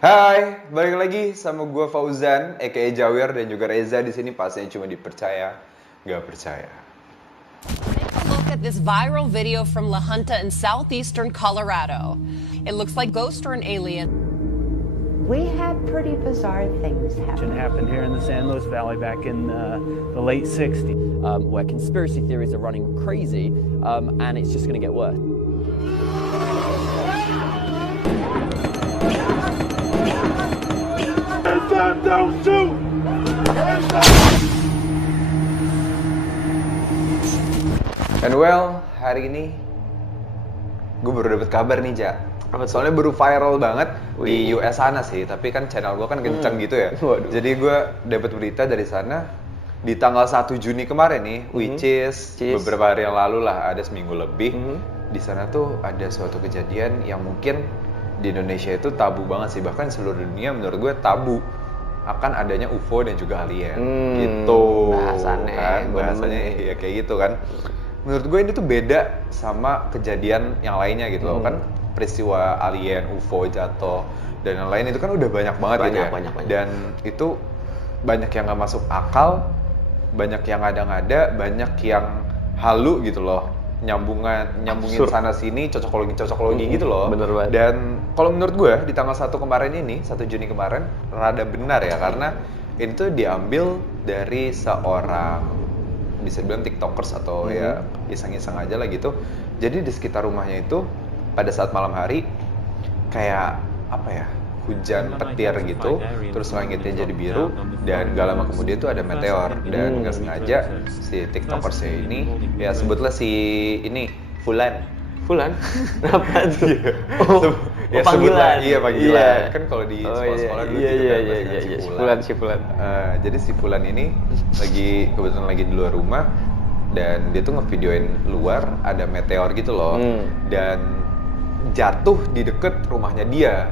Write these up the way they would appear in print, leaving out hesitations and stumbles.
Hai, balik lagi sama gue Fauzan, aka Jawir dan juga Reza di sini pastinya cuma dipercaya, nggak percaya. Take a look at this viral video from La Junta in southeastern Colorado. It looks like ghost or an alien. We had pretty bizarre things happen. It happened here in the San Luis Valley back in the late 60s. Where conspiracy theories are running crazy, and it's just going to get worse. Don't shoot! And well, hari ini gue baru dapet kabar nih, Ja. Soalnya baru viral banget di US sana sih, tapi kan channel gue kan kenceng gitu ya. Waduh. Jadi gue dapet berita dari sana di tanggal 1 Juni kemarin nih, which is beberapa hari yang lalu lah, ada seminggu lebih. Di sana tuh ada suatu kejadian yang mungkin di Indonesia itu tabu banget sih, bahkan seluruh dunia menurut gue tabu akan adanya UFO dan juga alien gitu. Bahasanya ya kayak gitu kan. Menurut gue ini tuh beda sama kejadian yang lainnya gitu loh kan, peristiwa alien, UFO jatuh dan yang lain itu kan udah banyak banget gitu ya. Banyak. Dan itu banyak yang nggak masuk akal, banyak yang ngada-ngada, banyak yang halu gitu loh. Nyambungin sana sini, cocokologi gitu loh. Bener banget. Dan kalau menurut gue di tanggal 1 kemarin ini, 1 Juni kemarin, rada benar ya karena ini tuh diambil dari seorang bisa dibilang tiktokers atau ya iseng-iseng aja lah gitu. Jadi di sekitar rumahnya itu pada saat malam hari kayak apa ya, hujan petir gitu, terus langitnya jadi biru dan gak lama kemudian tuh ada meteor dan gak sengaja si tiktokersnya ini ya sebutlah si ini Fulan. Apa tuh? Ya, panggilan. Iya panggilan. Kan kalau di sekolah-sekolah dulu iya, gitu kan iya, bahasanya si Fulan. Jadi si Fulan ini kebetulan lagi di luar rumah dan dia tuh ngevideoin luar ada meteor gitu loh dan jatuh di deket rumahnya dia.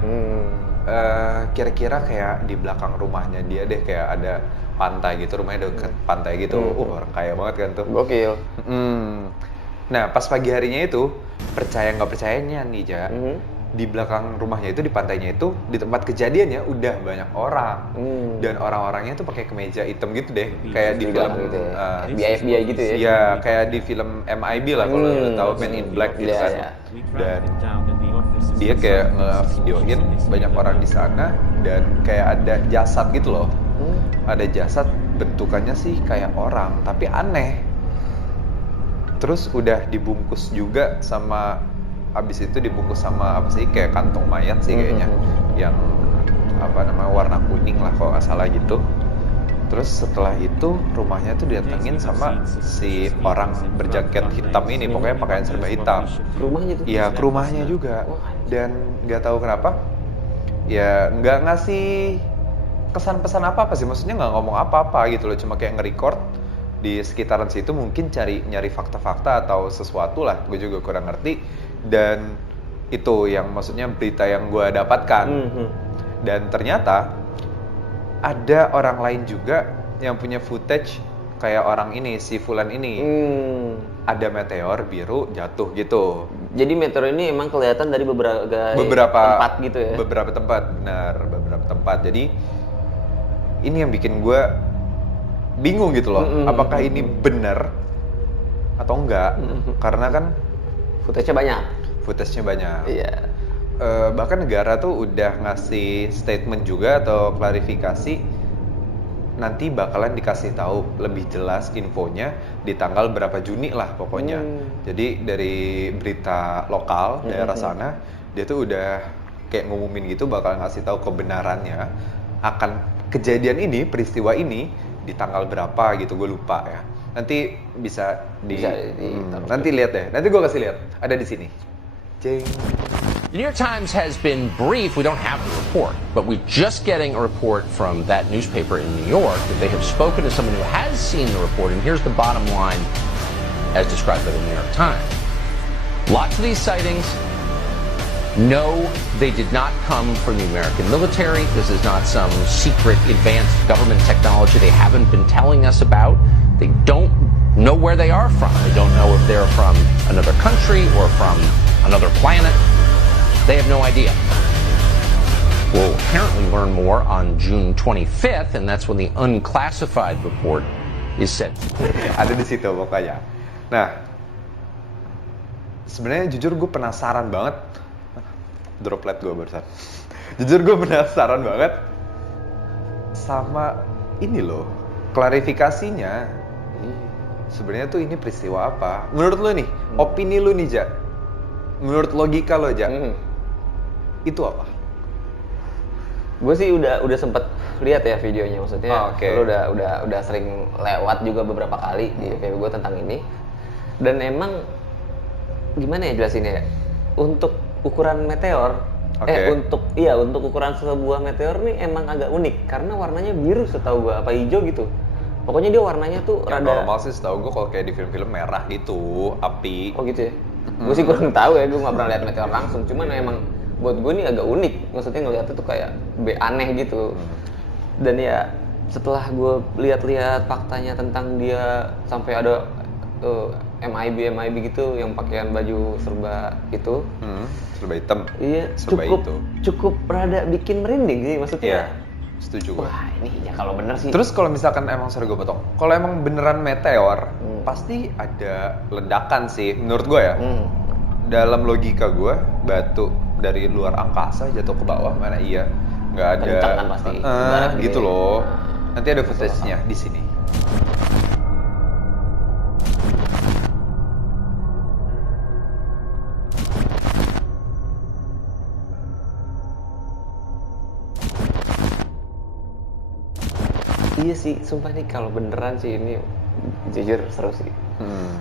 Kira-kira kayak di belakang rumahnya dia deh kayak ada pantai gitu, rumahnya deket pantai gitu. Orang kaya banget kan tuh. Gokil. Nah pas pagi harinya itu percaya nggak percayanya nih Ja, di belakang rumahnya itu di pantainya itu di tempat kejadiannya udah banyak orang dan orang-orangnya tuh pakai kemeja hitam gitu deh kayak di film gitu ya. FBI gitu ya. Iya kayak di film MIB lah kalau lo tahu Men in Black gitu kan. Iya. Dan dia kayak nge-videoin banyak orang di sana dan kayak ada jasad gitu loh. Ada jasad bentukannya sih kayak orang tapi aneh. Terus udah dibungkus juga sama abis itu dibungkus sama apa sih kayak kantong mayat sih kayaknya yang apa namanya warna kuning lah kalau nggak salah gitu. Terus setelah itu rumahnya tuh didatengin sama si orang berjaket hitam ini, pokoknya pakaian serba hitam. Rumahnya tuh? Iya, ke rumahnya juga. Dan nggak tahu kenapa, ya nggak ngasih kesan pesan apa sih, maksudnya nggak ngomong apa-apa gitu loh, cuma kayak nge-record di sekitaran situ mungkin nyari fakta-fakta atau sesuatu lah, gue juga kurang ngerti. Dan itu yang maksudnya berita yang gue dapatkan. Dan ternyata ada orang lain juga yang punya footage kayak orang ini, si Fulan ini. Ada meteor biru jatuh gitu. Jadi meteor ini emang kelihatan dari beberapa tempat gitu ya? Beberapa tempat, benar. Beberapa tempat. Jadi ini yang bikin gue bingung gitu loh. Apakah ini benar atau enggak? Karena kan Footage-nya banyak. Iya. Bahkan negara tuh udah ngasih statement juga atau klarifikasi nanti bakalan dikasih tahu lebih jelas infonya di tanggal berapa Juni lah pokoknya. Jadi dari berita lokal daerah sana dia tuh udah kayak ngumumin gitu bakal ngasih tahu kebenarannya akan kejadian ini, peristiwa ini di tanggal berapa gitu, gue lupa ya. Nanti bisa nanti lihat deh. Nanti gue kasih lihat. Ada di sini. Jeng. The New York Times has been brief. We don't have the report, but we're just getting a report from that newspaper in New York that they have spoken to someone who has seen the report, and here's the bottom line as described by the New York Times. Lots of these sightings, no, they did not come from the American military. This is not some secret advanced government technology they haven't been telling us about. They don't know where they are from. They don't know if they're from another country or from another planet. They have no idea. We'll apparently learn more on June 25th, and that's when the unclassified report is set. Ada di situ pokoknya. Nah, sebenarnya jujur gue penasaran banget. Droplet gue barusan. Jujur gue penasaran banget sama ini loh, klarifikasinya. Sebenarnya tuh ini peristiwa apa? Menurut lo nih, opini lo nih, Ja. Menurut logika lo, Ja. Itu apa? Gue sih udah sempet lihat ya videonya, maksudnya lu udah sering lewat juga beberapa kali di review gue tentang ini. Dan emang gimana ya jelasinnya ya? Untuk ukuran meteor, untuk ukuran sebuah meteor nih emang agak unik karena warnanya biru setahu gue, apa hijau gitu. Pokoknya dia warnanya tuh yang rada normal sih setahu gue kalau kayak di film-film merah gitu, api. Oh gitu ya? Gue sih kurang tahu ya, gue nggak pernah lihat meteor langsung. Cuman emang buat gue ini agak unik, maksudnya ngeliatnya tuh kayak aneh gitu. Dan ya setelah gue lihat-lihat faktanya tentang dia sampai ada MIB gitu yang pakaian baju serba itu, serba hitam. Iya, serba cukup rada bikin merinding sih maksudnya. Iya, setuju gue. Wah ini ya kalau bener sih. Terus kalau misalkan emang sorry gue potong, kalau emang beneran meteor, pasti ada ledakan sih menurut gue ya. Dalam logika gue, batu dari luar angkasa jatuh ke bawah mana iya nggak ada. Kencang kan pasti. Gitu loh. Nanti ada footage-nya di sini. Iya sih, sumpah nih kalau beneran sih ini jujur seru sih.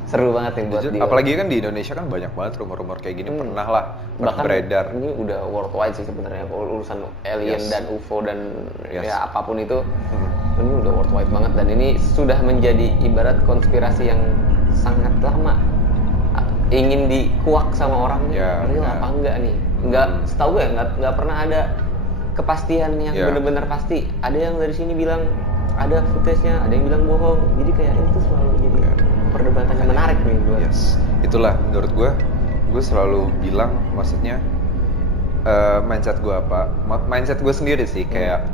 Seru banget nih buat jujur, dia. apalagi kan di Indonesia kan banyak banget rumor-rumor kayak gini pernah lah beredar. Ini udah worldwide sih sebenarnya urusan alien dan UFO dan ya apapun itu. Ini udah worldwide banget dan ini sudah menjadi ibarat konspirasi yang sangat lama ingin dikuak sama orang nih. Real apa enggak nih? Enggak, setahu gue nggak pernah ada kepastian yang benar-benar pasti. Ada yang dari sini bilang ada footage-nya, ada yang bilang bohong. Jadi kayak itu selalu jadi perdebatan yang menarik nih buat. Itulah menurut gue selalu bilang, maksudnya mindset gue apa? Mindset gue sendiri sih kayak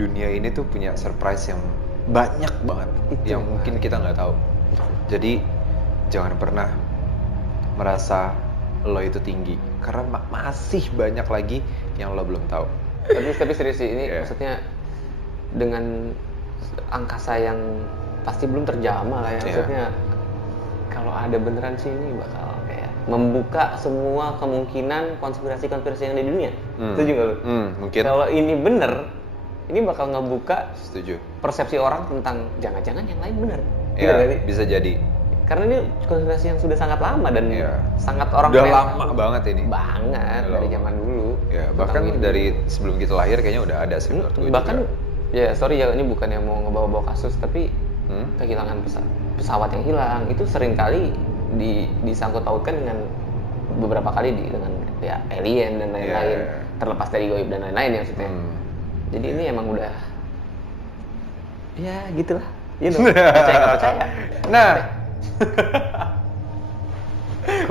dunia ini tuh punya surprise yang banyak banget yang mungkin kita nggak tahu. Jadi jangan pernah merasa lo itu tinggi karena masih banyak lagi yang lo belum tahu. Tapi serius sih ini maksudnya dengan angkasa yang pasti belum terjamah lah ya, maksudnya kalau ada beneran sih ini bakal kayak membuka semua kemungkinan konspirasi-konspirasi yang ada di dunia. Setuju nggak lu? Mungkin. Kalau ini bener, ini bakal ngebuka persepsi orang tentang jangan-jangan yang lain bener. Iya, bisa jadi. Karena ini konspirasi yang sudah sangat lama dan sangat orang udah lama banget ini. Banget dari zaman dulu. Ya, bahkan dari sebelum kita lahir kayaknya udah ada sih menurut gue. Bahkan ya sorry ya ini bukan yang mau ngebawa-bawa kasus tapi kehilangan pesawat yang hilang itu sering kali disangkut pautkan dengan beberapa kali dengan ya alien dan lain-lain, terlepas dari goib dan lain-lain ya maksudnya. Jadi ini emang udah ya gitulah, percaya nggak percaya. Nah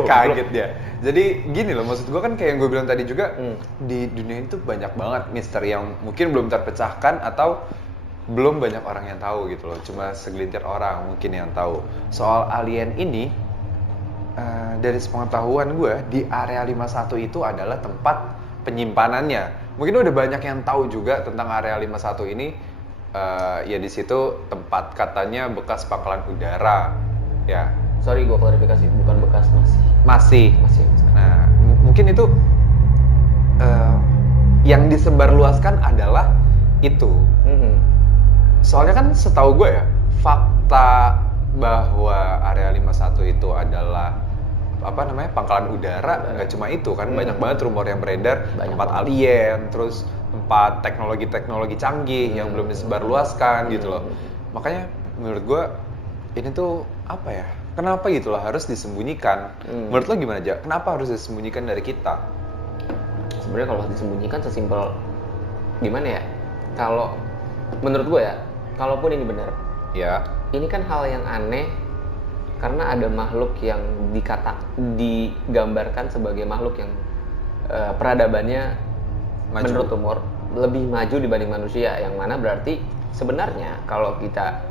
kaget dia. Jadi gini loh, maksud gue kan kayak yang gue bilang tadi juga, di dunia itu banyak banget misteri yang mungkin belum terpecahkan atau belum banyak orang yang tahu gitu loh. Cuma segelintir orang mungkin yang tahu. Soal alien ini, dari sepengetahuan gue, di area 51 itu adalah tempat penyimpanannya. Mungkin udah banyak yang tahu juga tentang area 51 ini. Ya di situ tempat katanya bekas pangkalan udara. Ya. Sorry gue klarifikasi, bukan bekas masih. Nah, mungkin itu yang disebarluaskan adalah itu. Soalnya kan setahu gue ya, fakta bahwa area 51 itu adalah pangkalan udara, nggak cuma itu kan, banyak banget rumor yang beredar, tempat alien, terus tempat teknologi canggih yang belum disebarluaskan gitu loh. Makanya menurut gue ini tuh apa ya? Kenapa gitu loh harus disembunyikan? Menurut lo gimana aja? Kenapa harus disembunyikan dari kita? Sebenarnya kalau disembunyikan sesimpel gimana ya? Kalau menurut gue ya, kalaupun ini benar, ini kan hal yang aneh karena ada makhluk yang digambarkan sebagai makhluk yang peradabannya Maju. menurut umur lebih maju dibanding manusia, yang mana berarti sebenarnya kalau kita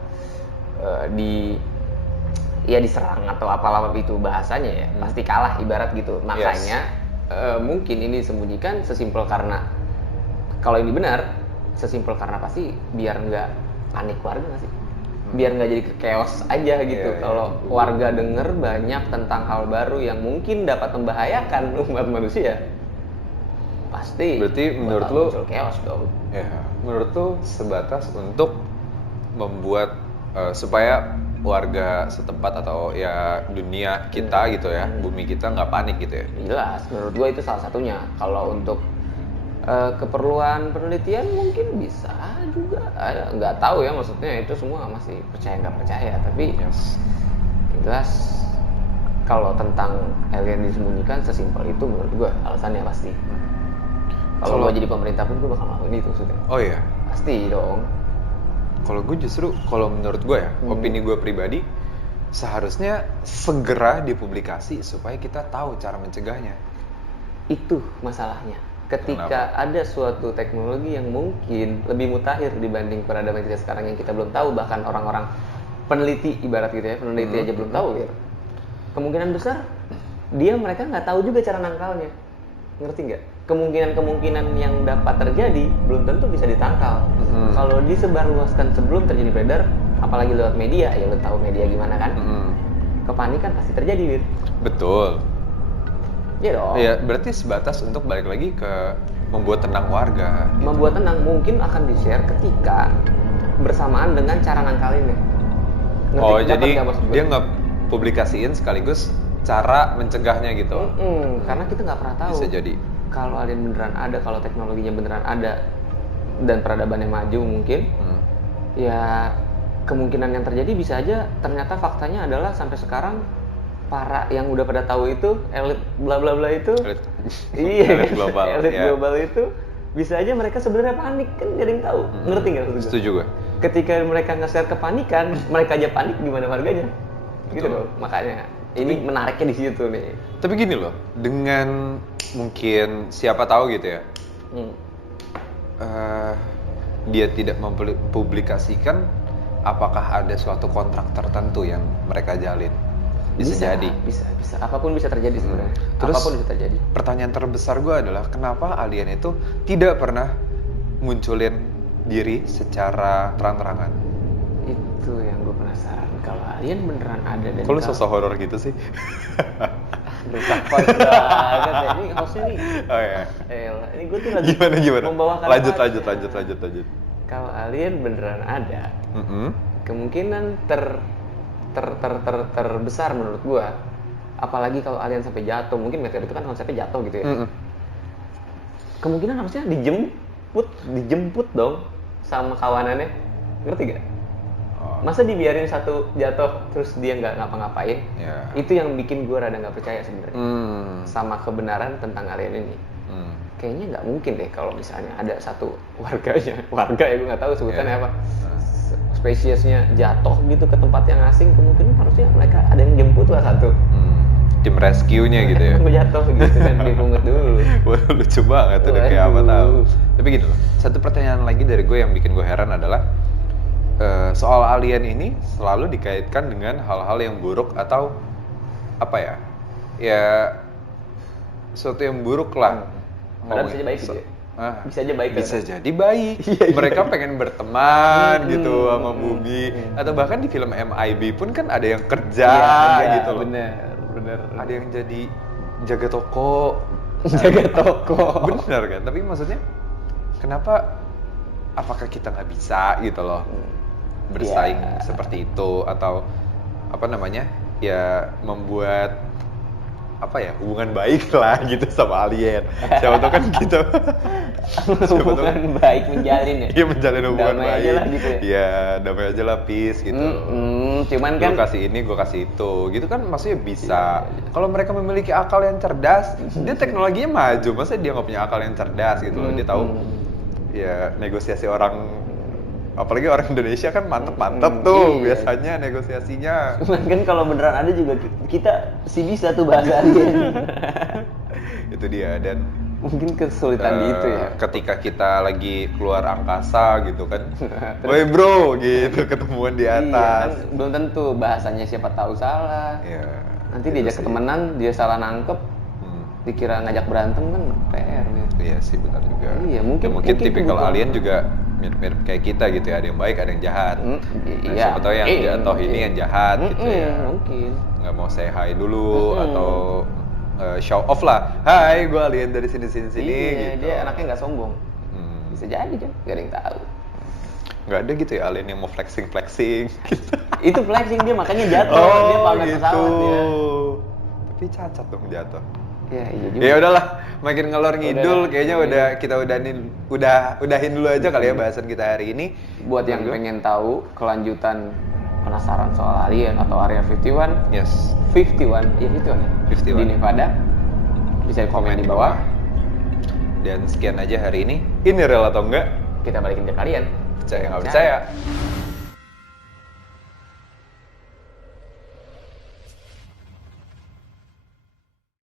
diserang atau apalah itu bahasanya ya, pasti kalah ibarat gitu. Makanya mungkin ini disembunyikan sesimpel karena, kalau ini benar, sesimpel karena pasti biar nggak panik warga nggak sih? Biar nggak jadi chaos aja gitu. Kalau warga denger banyak tentang hal baru yang mungkin dapat membahayakan umat manusia, pasti berarti menurut bakal lu muncul chaos dong. Ya, menurut lu sebatas untuk membuat supaya warga setempat atau ya dunia kita gitu ya, bumi kita nggak panik gitu ya? Jelas, menurut gua itu salah satunya. Kalau untuk keperluan penelitian mungkin bisa juga, nggak tahu ya, maksudnya itu semua masih percaya nggak percaya, tapi jelas kalau tentang alien disembunyikan sesimpel itu menurut gua alasannya pasti. Kalau gua jadi pemerintah pun gua bakal ngelakuin itu sudah. Oh iya, Pasti dong. kalau gue justru, kalau menurut gue ya, opini gue pribadi, seharusnya segera dipublikasi supaya kita tahu cara mencegahnya. Itu masalahnya. Ketika ada suatu teknologi yang mungkin lebih mutakhir dibanding peradaban kita sekarang yang kita belum tahu, bahkan orang-orang peneliti ibarat gitu ya, peneliti aja belum tahu ya. Kemungkinan besar mereka nggak tahu juga cara nangkalnya. Ngerti nggak? Kemungkinan-kemungkinan yang dapat terjadi belum tentu bisa ditangkal. Kalau disebarluaskan sebelum terjadi beredar, apalagi lewat media, ya lo tahu media gimana kan? Kepanikan pasti terjadi, Wir. Betul. Iya dong. Ya, berarti sebatas untuk balik lagi ke membuat tenang warga. Gitu. Membuat tenang mungkin akan di-share ketika bersamaan dengan cara nangkalinnya. Ngerti? Oh, Dapat jadi nggak maksud gue? dia nggak publikasiin sekaligus cara mencegahnya gitu. Karena kita nggak pernah tahu. Bisa jadi. Kalau alien beneran ada, kalau teknologinya beneran ada, dan peradabannya maju mungkin, ya kemungkinan yang terjadi bisa aja ternyata faktanya adalah sampai sekarang para yang udah pada tahu itu, elit bla bla bla itu, Elit global, elit ya. global itu, bisa aja mereka sebenarnya panik, kan gak ada yang tahu. Ngerti nggak maksud gue? Setuju gue. Ketika mereka nge-share kepanikan, mereka aja panik, gimana warganya? Gitu loh. Makanya ini menariknya di situ nih. Tapi gini loh, dengan mungkin siapa tahu gitu ya, dia tidak mempublikasikan apakah ada suatu kontrak tertentu yang mereka jalin. Bisa jadi. Bisa. Apapun bisa terjadi sebenarnya. Terus, Apapun bisa terjadi. Pertanyaan terbesar gue adalah kenapa alien itu tidak pernah munculin diri secara terang-terangan? Itu yang gue penasaran. Kalau alien beneran ada dan Kalau sosok horor gitu sih. Bersafat banget ya. Ini hostnya nih. Oh iya. Ini gue tuh lagi Gimana? membawakan Lanjut. apa. Kalau alien beneran ada, kemungkinan terbesar menurut gue, apalagi kalau alien sampai jatuh, mungkin meteor itu kan konsepnya jatuh gitu ya. Kemungkinan harusnya dijemput dong sama kawanannya, ngerti gak? Masa dibiarin satu jatuh terus dia nggak ngapa-ngapain? Yeah. Itu yang bikin gue rada nggak percaya sebenarnya sama kebenaran tentang alien ini. Kayaknya nggak mungkin deh kalau misalnya ada satu warga ya gue nggak tahu sebutannya apa, spesiesnya jatuh gitu ke tempat yang asing, kemungkinan harusnya mereka ada yang jemput lah satu. Tim rescue-nya gitu ya. Gue jatuh gitu kan, dipungut dulu. Wah, lucu banget tuh, kayak apa tahu. Tapi gitu loh, satu pertanyaan lagi dari gue yang bikin gue heran adalah soal alien ini selalu dikaitkan dengan hal-hal yang buruk atau apa ya? Ya sesuatu yang buruk lah. Padahal bisa aja baik gitu ya? Bisa aja baik. Bisa jadi baik. Mereka pengen berteman gitu sama bumi. Atau bahkan di film MIB pun kan ada yang kerja gitu loh. Bener. Ada yang jadi jaga toko. Bener kan? Tapi maksudnya kenapa? Apakah kita nggak bisa gitu loh bersaing seperti itu, atau apa namanya ya membuat apa ya hubungan baik lah gitu sama alien. Siapa tahu kan gitu. Hubungan baik menjalin ya. Iya, menjalin hubungan damai baik. Aja lah gitu ya. Iya, damai aja lah, peace gitu. Cuman kan gue kasih ini, gue kasih itu. Gitu kan maksudnya bisa. Kalau mereka memiliki akal yang cerdas, dia teknologinya maju. Maksudnya dia nggak punya akal yang cerdas gitu loh. Dia tahu ya negosiasi orang, apalagi orang Indonesia kan mantep-mantep tuh biasanya negosiasinya. Cuman kan kalau beneran ada juga kita sih bisa tuh bahasa alien. Itu dia. Dan Mungkin kesulitan di itu ya. Ketika kita lagi keluar angkasa gitu kan, woi bro gitu, ketemuan di Iya, kan atas. belum tentu bahasanya siapa tahu salah. Iya. Nanti itu diajak sih. ketemenan, dia salah nangkep, Hmm. dikira ngajak berantem kan PR gitu. Iya sih benar juga. Iya, Ya, mungkin tipikal kebutuhan. alien juga mirip-mirip kayak kita gitu ya, ada yang baik, ada yang jahat. Nah, Iya. siapa tahu yang jatuh ini yang jahat gitu ya. Mungkin. Nggak mau say hi dulu atau show off lah. Hai, gue alien dari sini Iya, gitu. dia anaknya nggak sombong. Hmm. Bisa jadi kan, gak ada yang tahu. Nggak ada gitu ya alien yang mau flexing gitu. Itu flexing dia makanya jatuh, dia pamer pesawat dia. Tapi cacat dong jatuh. Ya, iya juga. Ya udahlah, makin ngelor ngidul, Udah. kayaknya kita udahin dulu aja kali ya bahasan kita hari ini. Buat yang pengen tahu kelanjutan penasaran soal alien atau Area 51, Yes. 51 ya 51. di Nevada, bisa komen di bawah. Dan sekian aja hari ini. Ini real atau enggak? Kita balikin ke kalian. Percaya nggak percaya?